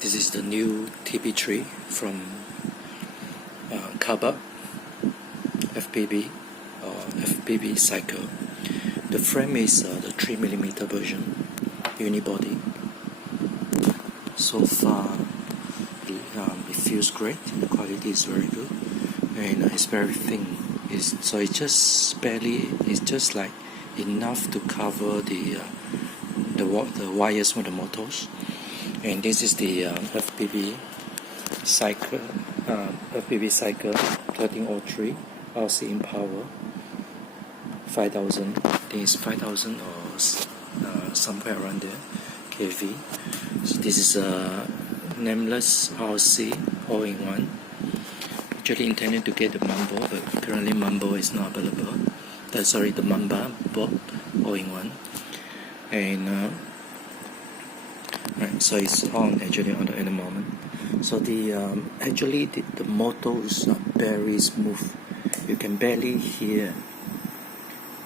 This is the new TP3 from Kabab FPV or FPV Cycle. The frame is the 3mm version unibody. So far it feels great, the quality is very good, and it's very thin. So it's just barely, it's just like enough to cover the wires for the motors. And this is the FPV Cycle, FPV Cycle 1303 RCinPower 5000. I think it's 5000 or somewhere around there kV. So this is a nameless RC all-in-one. Actually intended to get the Mambo, but currently Mambo is not available. Sorry, the Mamba board all-in-one. And right, so it's on actually on at the moment. So the actually the motors are very smooth. You can barely hear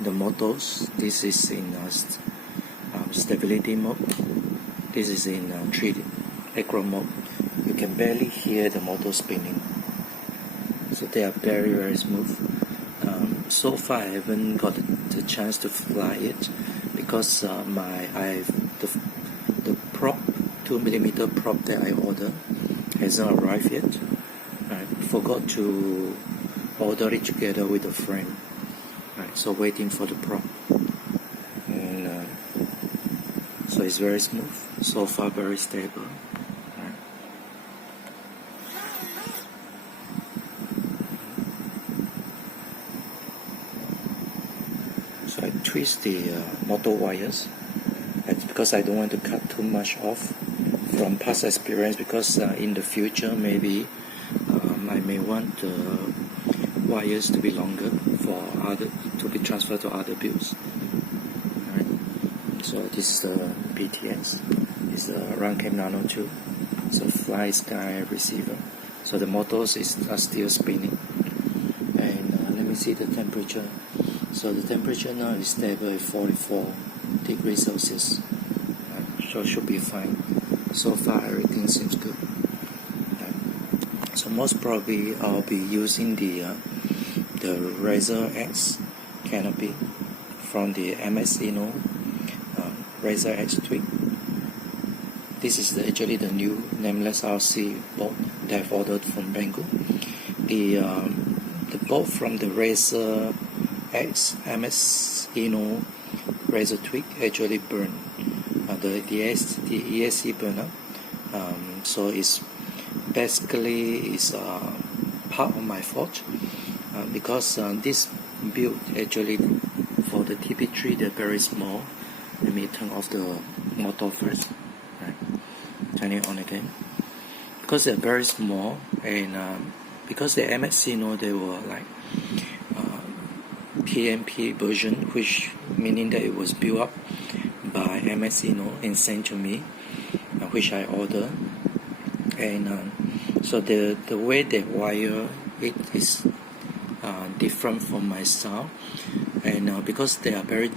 the motors. This is in stability mode. This is in 3D acro mode. You can barely hear the motor spinning. So they are very smooth. So far I haven't got the chance to fly it because the prop 2mm prop that I ordered hasn't arrived yet. I forgot to order it together with the frame. Right, so waiting for the prop. And so it's very smooth. So far very stable. Right. So I twist the motor wires because I don't want to cut too much off from past experience, because in the future maybe I may want the wires to be longer to be transferred to other builds. Right. So this is the BTS. It's the RunCam Nano 2. So fly sky receiver. So the motors are still spinning. And let me see the temperature. So the temperature now is stable at 44 degrees Celsius. So it should be fine. So far everything seems good. So most probably I'll be using the RacerX canopy from the MS-Inno RacerXTwig. This is actually the new nameless RC board that I've ordered from Bangkok. The board from the RacerX MS-Inno RacerXTwig actually burned. The ESC burner. So it's basically part of my fault because this build actually for the TP3 they're very small. Let me turn off the motor first. Right. Turn it on again. Because they're very small, and because the MS-Inno they were like PMP version, which meaning that it was built up by MS-Inno and sent to me, which I ordered. And so the way they wire it is different from my style, and because they are very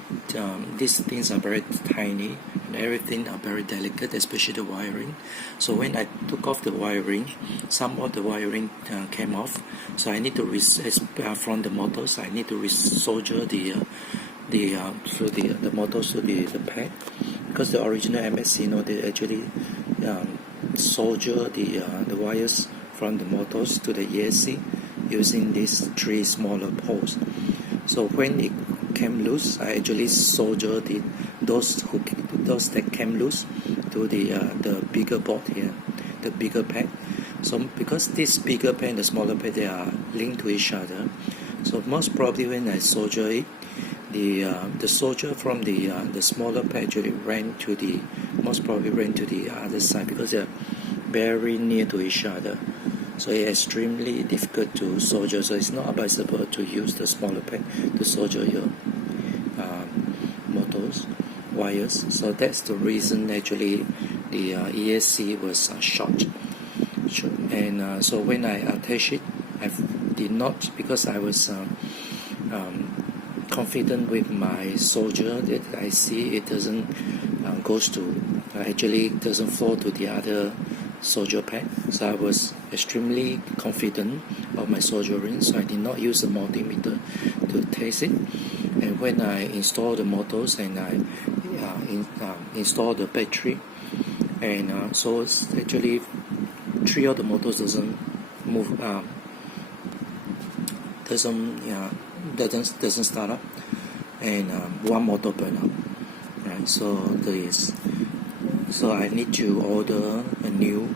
these things are very tiny and everything are very delicate, especially the wiring. So when I took off the wiring, some of the wiring came off. So I need to from the motors I need to resolder the motors to the pad, because the original MS-Inno they actually solder the wires from the motors to the ESC using these 3 smaller poles. So when it came loose, I actually soldered those that came loose to the bigger board here, the bigger pad. So because this bigger pad and the smaller pad they are linked to each other, so most probably when I solder it, the solder from the smaller pad actually most probably ran to the other side, because they're very near to each other. So it's extremely difficult to solder. So it's not advisable to use the smaller pad to solder your motors wires. So that's the reason actually the ESC was short. And so when I attached it, I did not, because I was confident with my solder that I see it doesn't actually doesn't flow to the other solder pad. So I was extremely confident of my soldering, so I did not use a multimeter to test it. And when I installed the motors and I installed the battery, and so it's actually 3 of the motors doesn't move, doesn't start up, and 1 motor burn out. Right, so I need to order a new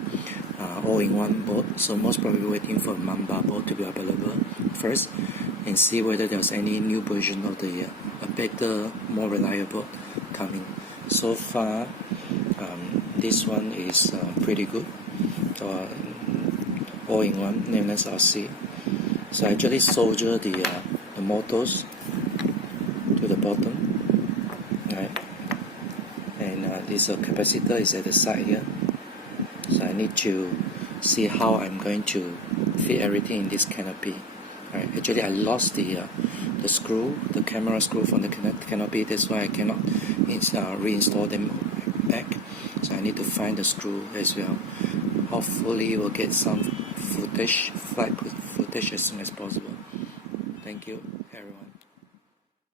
all-in-one board. So most probably waiting for a Mamba board to be available first, and see whether there's any new version of the a better, more reliable coming. So far, this one is pretty good. All-in-one, named as RC. So I actually solder the motors to the bottom, right? And this capacitor is at the side here. So I need to see how I'm going to fit everything in this canopy. Right. Actually, I lost the screw, the camera screw from the canopy. That's why I cannot reinstall them back. So I need to find the screw as well. Hopefully, we'll get some flight footage as soon as possible. Thank you.